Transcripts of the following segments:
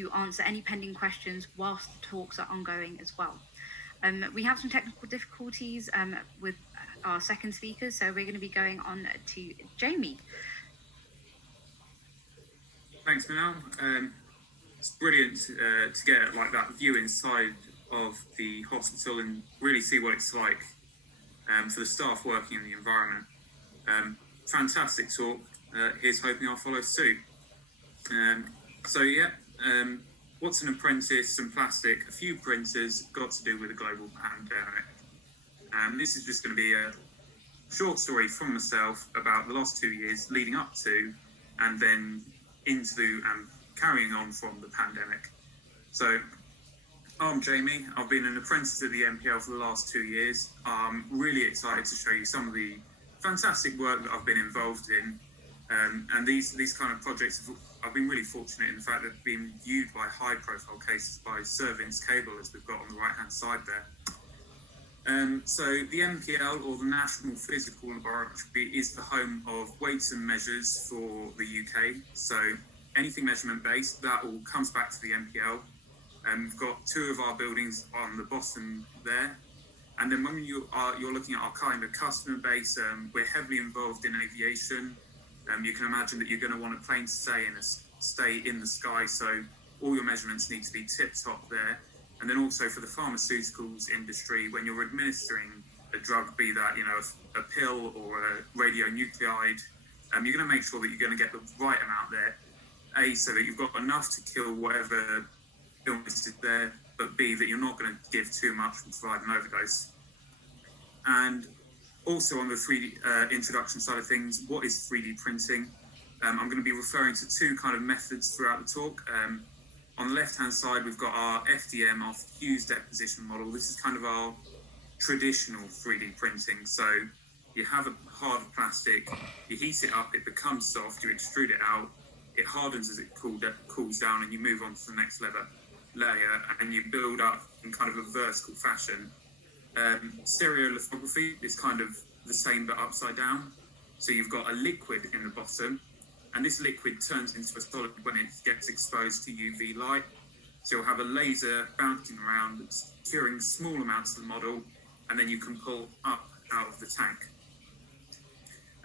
to answer any pending questions whilst the talks are ongoing as well. We have some technical difficulties with our second speaker, so we're going to be going on to Jamie. Thanks, Manal. It's brilliant to get like that view inside of the hospital and really see what it's like for the staff working in the environment. Fantastic talk. Here's hoping I'll follow suit. What's an apprentice, some plastic, a few printers, got to do with a global pandemic. This is just going to be a short story from myself about the last 2 years leading up to and then into and carrying on from the pandemic. So I'm Jamie. I've been an apprentice at the MPL for the last 2 years. I'm really excited to show you some of the fantastic work that I've been involved in. And these kind of projects, I've been really fortunate in the fact that they've been viewed by high-profile cases by Servins Cable, as we've got on the right-hand side there. So the MPL, or the National Physical Laboratory, is the home of weights and measures for the UK. So anything measurement-based, that all comes back to the MPL. We've got 2 of our buildings on the bottom there. And then when you're looking at our kind of customer base, we're heavily involved in aviation. You can imagine that you're going to want a plane to stay in the sky, so all your measurements need to be tip-top there. And then also for the pharmaceuticals industry, when you're administering a drug, be that a pill or a radionuclide, you're going to make sure that you're going to get the right amount there. A, so that you've got enough to kill whatever illness is there, but B, that you're not going to give too much and provide an overdose. And also on the 3D introduction side of things, what is 3D printing? I'm going to be referring to 2 kind of methods throughout the talk. On the left-hand side, we've got our FDM, our fused deposition model. This is kind of our traditional 3D printing. So you have a hard plastic, you heat it up, it becomes soft, you extrude it out, it hardens as it cools down, and you move on to the next layer, and you build up in kind of a vertical fashion. Stereolithography is kind of the same but upside down. So you've got a liquid in the bottom, and this liquid turns into a solid when it gets exposed to UV light. So you'll have a laser bouncing around, curing small amounts of the model, and then you can pull up out of the tank.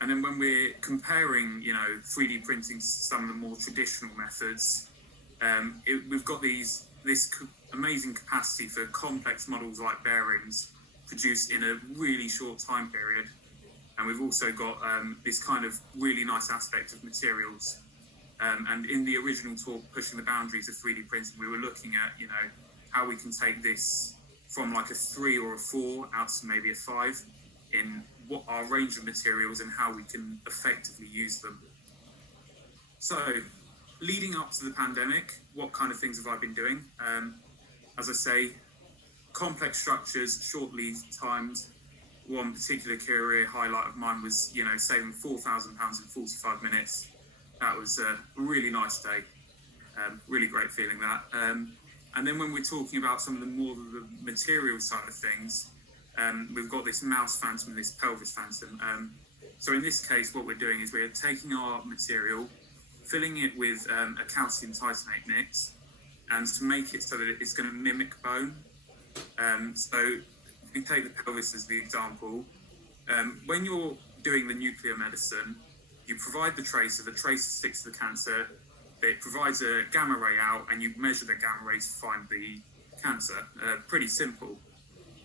And then when we're comparing, 3D printing to some of the more traditional methods, we've got this amazing capacity for complex models like bearings produced in a really short time period. And we've also got this kind of really nice aspect of materials. And in the original talk, Pushing the Boundaries of 3D Printing, we were looking at, how we can take this from like a 3 or a 4 out to maybe a 5 in what our range of materials and how we can effectively use them. So leading up to the pandemic, what kind of things have I been doing? As I say, complex structures, short lead times. One particular career highlight of mine was, saving £4,000 in 45 minutes. That was a really nice day. Really great feeling that. And then when we're talking about some of the material side of things, we've got this mouse phantom and this pelvis phantom. So in this case, what we're doing is we're taking our material, filling it with a calcium titanate mix, and to make it so that it's going to mimic bone. So if we take the pelvis as the example, when you're doing the nuclear medicine, you provide the tracer sticks to the cancer, it provides a gamma ray out, and you measure the gamma ray to find the cancer. Pretty simple.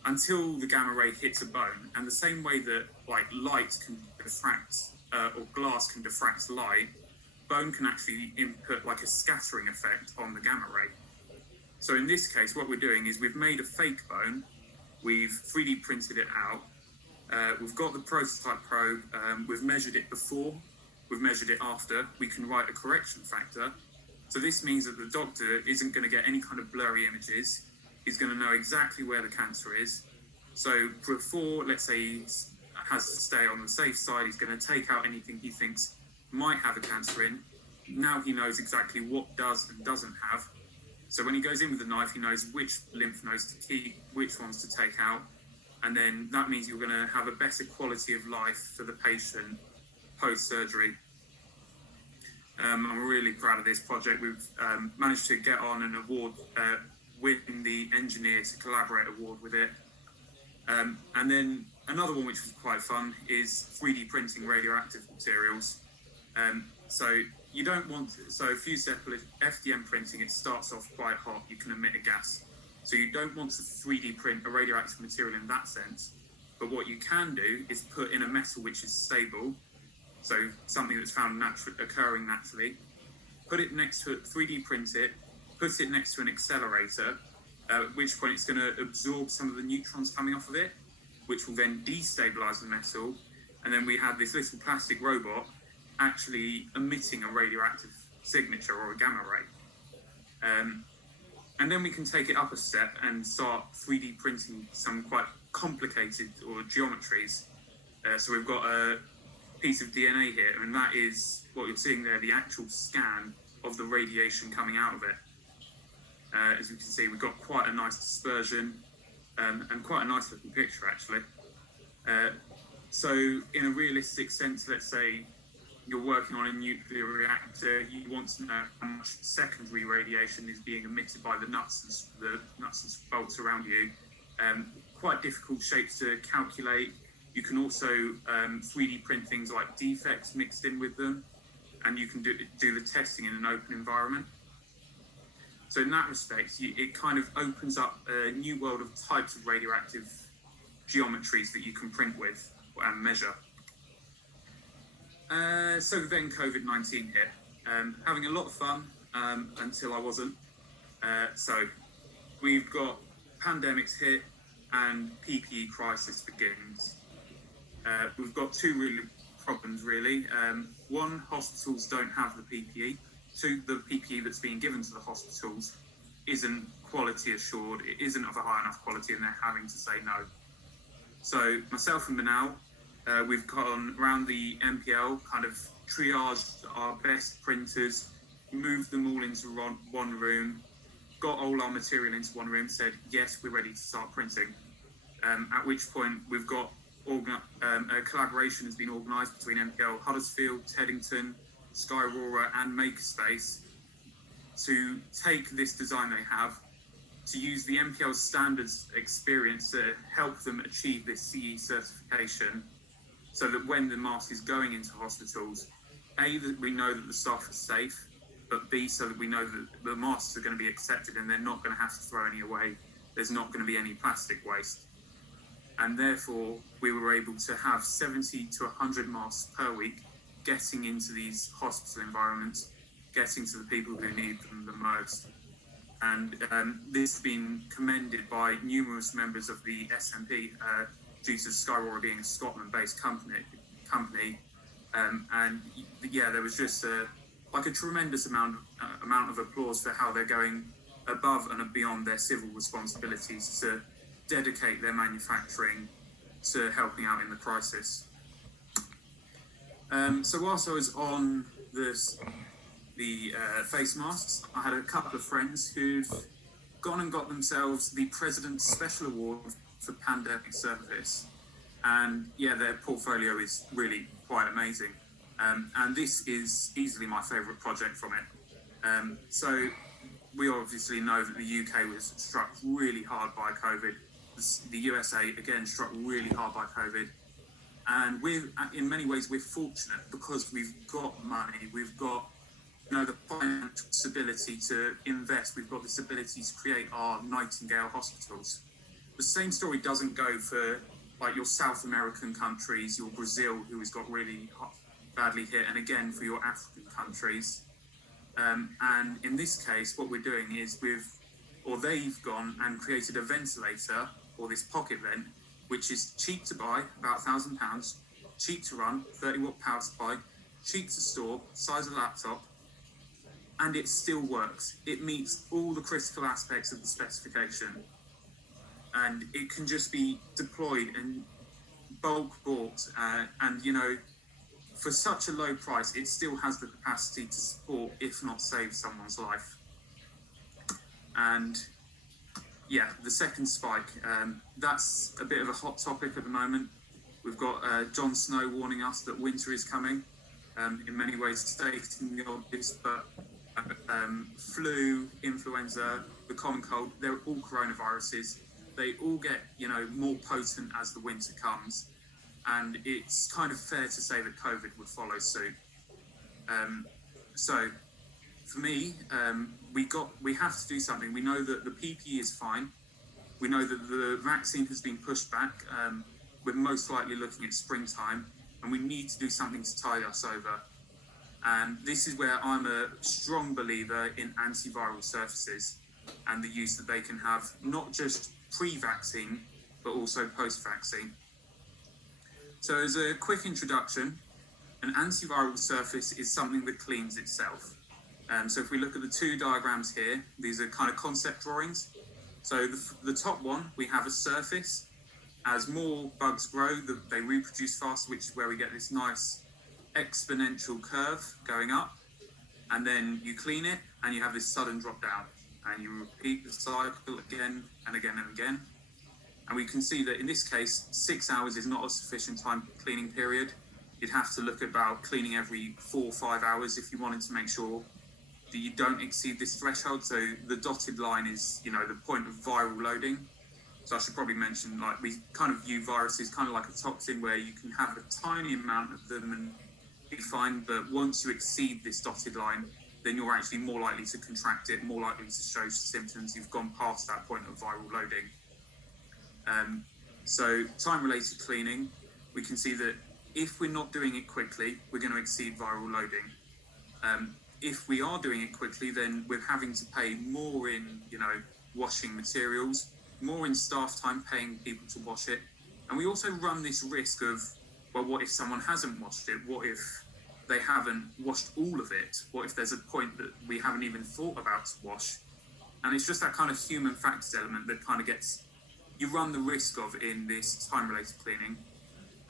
Until the gamma ray hits a bone. And the same way that light can diffract, or glass can diffract light, bone can actually input like a scattering effect on the gamma ray. So in this case, what we're doing is we've made a fake bone, we've 3D printed it out, we've got the prototype probe, we've measured it before, we've measured it after, we can write a correction factor. So this means that the doctor isn't going to get any kind of blurry images, he's going to know exactly where the cancer is. So before, let's say he has to stay on the safe side, he's going to take out anything he thinks might have a cancer in. Now he knows exactly what does and doesn't have. So when he goes in with the knife, he knows which lymph nodes to keep, which ones to take out. And then that means you're going to have a better quality of life for the patient post-surgery. I'm really proud of this project. We've managed to get on an award, winning the Engineer to Collaborate award with it. And then another one which was quite fun is 3D printing radioactive materials. So you don't want to, so fusible FDM printing, it starts off quite hot, you can emit a gas. So you don't want to 3D print a radioactive material in that sense. But what you can do is put in a metal which is stable, so something that's found occurring naturally, put it next to it, 3D print it, put it next to an accelerator, at which point it's going to absorb some of the neutrons coming off of it, which will then destabilize the metal, and then we have this little plastic robot actually emitting a radioactive signature or a gamma ray. And then we can take it up a step and start 3D printing some quite complicated or geometries. So we've got a piece of DNA here, and that is what you're seeing there, the actual scan of the radiation coming out of it. As you can see, we've got quite a nice dispersion and quite a nice looking picture actually. So in a realistic sense, let's say you're working on a nuclear reactor, you want to know how much secondary radiation is being emitted by the nuts and bolts around you. Quite difficult shapes to calculate. You can also 3D print things like defects mixed in with them, and you can do the testing in an open environment. So in that respect, it kind of opens up a new world of types of radioactive geometries that you can print with and measure. So then COVID-19 hit. Having a lot of fun until I wasn't. So we've got pandemics hit and PPE crisis begins. We've got two really problems really. One, hospitals don't have the PPE. Two, the PPE that's being given to the hospitals isn't quality assured, it isn't of a high enough quality, and they're having to say no. So myself and Manal, we've gone around the MPL, kind of triaged our best printers, moved them all into one room, got all our material into one room, said, yes, we're ready to start printing. At which point we've got a collaboration has been organised between MPL, Huddersfield, Teddington, Sky Aurora and Makerspace to take this design they have, to use the MPL standards experience to help them achieve this CE certification, so that when the mask is going into hospitals, A, that we know that the staff are safe, but B, so that we know that the masks are going to be accepted and they're not going to have to throw any away, there's not going to be any plastic waste. And therefore, we were able to have 70 to 100 masks per week getting into these hospital environments, getting to the people who need them the most. And this has been commended by numerous members of the SNP due to Sky Aurora being a Scotland-based company. And yeah, there was just a tremendous amount of applause for how they're going above and beyond their civil responsibilities to dedicate their manufacturing to helping out in the crisis. So whilst I was on the face masks, I had a couple of friends who've gone and got themselves the President's Special Award for Pandemic Service. And yeah, their portfolio is really quite amazing. And this is easily my favourite project from it. So we obviously know that the UK was struck really hard by COVID. The USA, again, struck really hard by COVID. And in many ways, we're fortunate because we've got money, we've got the financial stability to invest, we've got this ability to create our Nightingale hospitals. The same story doesn't go for like your South American countries, your Brazil, who has got really badly hit, and again for your African countries. And in this case, what we're doing is they've gone and created a ventilator, or this pocket vent, which is cheap to buy, about £1,000, cheap to run, 30-watt power supply, cheap to store, size of laptop, and it still works. It meets all the critical aspects of the specification, and it can just be deployed and bulk bought, and for such a low price, it still has the capacity to support, if not save, someone's life. And yeah, the second spike, that's a bit of a hot topic at the moment. We've got Jon Snow warning us that winter is coming. in many ways stating the obvious, but flu, influenza, the common cold, they're all coronaviruses. They all get, more potent as the winter comes. And it's kind of fair to say that COVID would follow suit. So for me, we have to do something. We know that the PPE is fine. We know that the vaccine has been pushed back. We're most likely looking at springtime, and we need to do something to tide us over. And this is where I'm a strong believer in antiviral surfaces and the use that they can have, not just pre-vaccine, but also post-vaccine. So as a quick introduction, an antiviral surface is something that cleans itself. So if we look at the two diagrams here, these are kind of concept drawings. So the top one, we have a surface. As more bugs grow, they reproduce faster, which is where we get this nice exponential curve going up. And then you clean it, and you have this sudden drop down. And you repeat the cycle again and again and again. And we can see that in this case, 6 hours is not a sufficient time cleaning period. You'd have to look about cleaning every 4 or 5 hours if you wanted to make sure that you don't exceed this threshold. So the dotted line is, the point of viral loading. So I should probably mention, we kind of view viruses kind of like a toxin where you can have a tiny amount of them and be fine. But once you exceed this dotted line, then you're actually more likely to contract it, more likely to show symptoms. You've gone past that point of viral loading. So time-related cleaning, we can see that if we're not doing it quickly, we're going to exceed viral loading. If we are doing it quickly, then we're having to pay more in, washing materials, more in staff time paying people to wash it. And we also run this risk of, well, what if someone hasn't washed it? What if they haven't washed all of it? What if there's a point that we haven't even thought about to wash? And it's just that kind of human factors element that kind of you run the risk of in this time-related cleaning.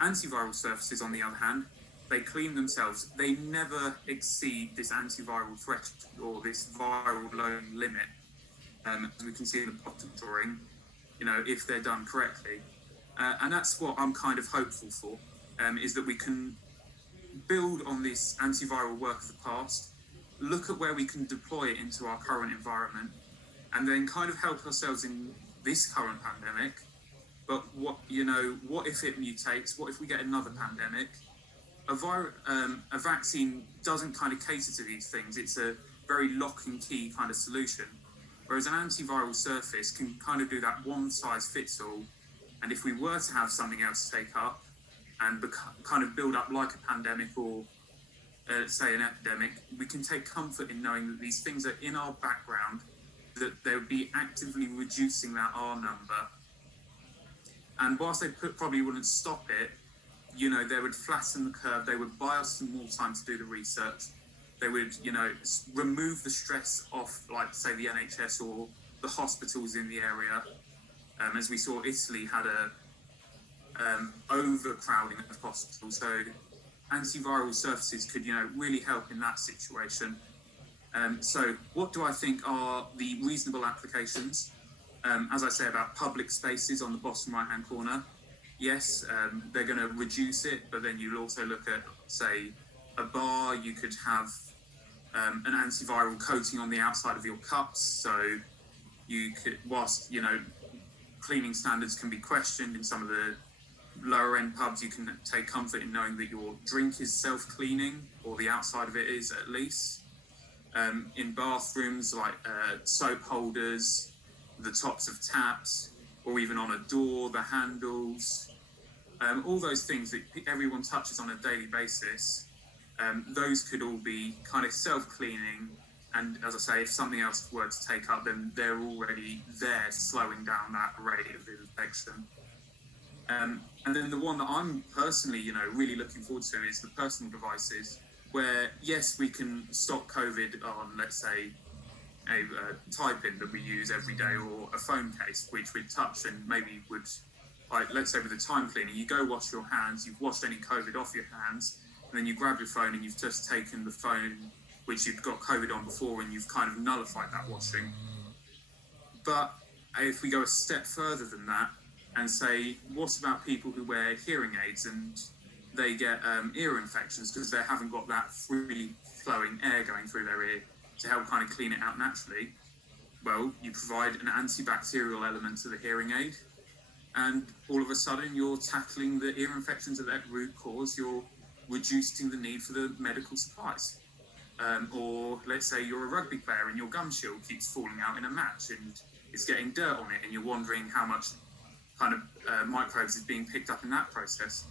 Antiviral surfaces, on the other hand, they clean themselves. They never exceed this antiviral threshold or this viral loading limit. As we can see in the bottom drawing, if they're done correctly. And that's what I'm kind of hopeful for, is that we can build on this antiviral work of the past, look at where we can deploy it into our current environment, and then kind of help ourselves in this current pandemic. But what if it mutates? What if we get another pandemic? A vaccine doesn't kind of cater to these things. It's a very lock and key kind of solution. Whereas an antiviral surface can kind of do that one size fits all. And if we were to have something else take up and kind of build up like a pandemic or say an epidemic, we can take comfort in knowing that these things are in our background, that they would be actively reducing that R number. And whilst they probably wouldn't stop it, they would flatten the curve, they would buy us some more time to do the research, they would, remove the stress off, like, say, the NHS or the hospitals in the area. As we saw, Italy had a overcrowding of hospitals, so antiviral surfaces could, really help in that situation. So what do I think are the reasonable applications? As I say about public spaces on the bottom right-hand corner, yes, they're going to reduce it, but then you'll also look at, say, a bar. You could have an antiviral coating on the outside of your cups, so you could, whilst, cleaning standards can be questioned in some of the lower end pubs, you can take comfort in knowing that your drink is self-cleaning, or the outside of it is at least. In bathrooms, like soap holders, the tops of taps, or even on a door, the handles, all those things that everyone touches on a daily basis, those could all be kind of self-cleaning. And as I say, if something else were to take up, then they're already there, slowing down that rate of infection. And then the one that I'm personally, really looking forward to is the personal devices, where, yes, we can stop COVID on, let's say, a tie-pin that we use every day, or a phone case, which we'd touch and maybe would, like, let's say with the time cleaning, you go wash your hands, you've washed any COVID off your hands, and then you grab your phone and you've just taken the phone which you've got COVID on before, and you've kind of nullified that washing. But if we go a step further than that and say, what about people who wear hearing aids? And they get ear infections because they haven't got that free flowing air going through their ear to help kind of clean it out naturally. Well, you provide an antibacterial element to the hearing aid, and all of a sudden you're tackling the ear infections at that root cause. You're reducing the need for the medical supplies. Or let's say you're a rugby player and your gum shield keeps falling out in a match and it's getting dirt on it, and you're wondering how much kind of microbes is being picked up in that process.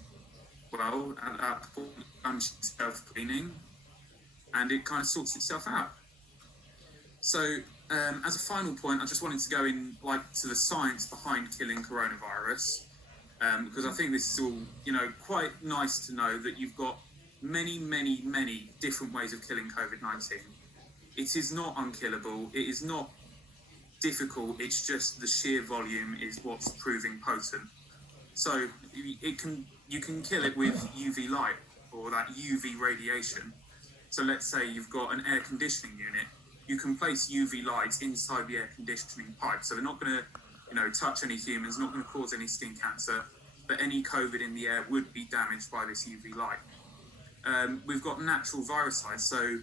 Well, at that point, the gum shield's self-cleaning and it kind of sorts itself out. So as a final point, I just wanted to go in to the science behind killing coronavirus, because I think this is all, quite nice to know that you've got many, many, many different ways of killing COVID-19. It is not unkillable. It is not difficult. It's just the sheer volume is what's proving potent. So you can kill it with UV light or that UV radiation. So let's say you've got an air conditioning unit. You can place UV lights inside the air conditioning pipe. So they're not going to, touch any humans, not going to cause any skin cancer, but any COVID in the air would be damaged by this UV light. We've got natural viricides. So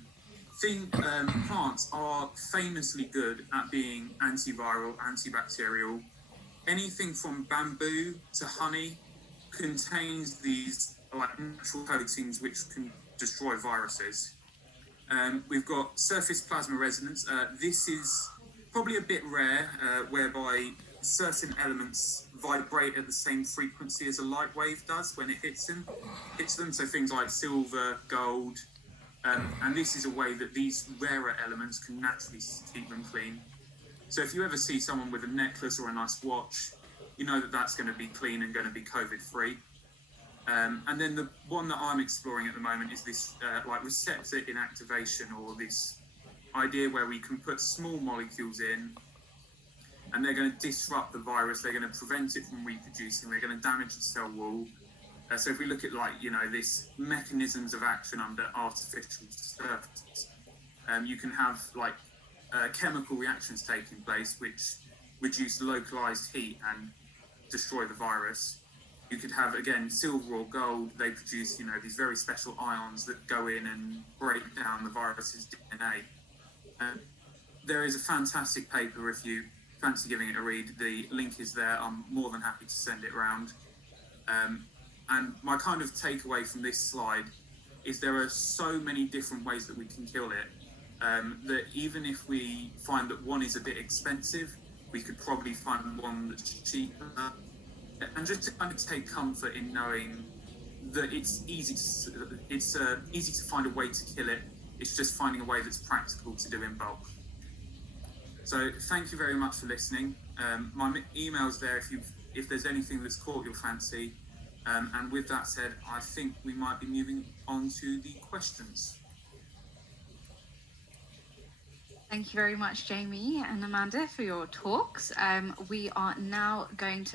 plants are famously good at being antiviral, antibacterial. Anything from bamboo to honey contains these natural coatings which can destroy viruses. We've got surface plasma resonance. This is probably a bit rare, whereby certain elements vibrate at the same frequency as a light wave does when it hits them. So things like silver, gold, and this is a way that these rarer elements can naturally keep them clean. So if you ever see someone with a necklace or a nice watch, you know that that's going to be clean and going to be COVID-free. And then the one that I'm exploring at the moment is this receptor inactivation, or this idea where we can put small molecules in and they're going to disrupt the virus, they're going to prevent it from reproducing, they're going to damage the cell wall. So if we look at this mechanisms of action under artificial surfaces, you can have chemical reactions taking place which reduce localized heat and destroy the virus. You could have, again, silver or gold. They produce, these very special ions that go in and break down the virus's DNA. There is a fantastic paper if you fancy giving it a read. The link is there. I'm more than happy to send it around. And my kind of takeaway from this slide is there are so many different ways that we can kill it, that even if we find that one is a bit expensive, we could probably find one that's cheaper. And just to kind of take comfort in knowing that it's easy to find a way to kill it. It's just finding a way that's practical to do in bulk. So thank you very much for listening. My email's there if there's anything that's caught your fancy. And with that said, I think we might be moving on to the questions. Thank you very much, Jamie and Amanda, for your talks. We are now going to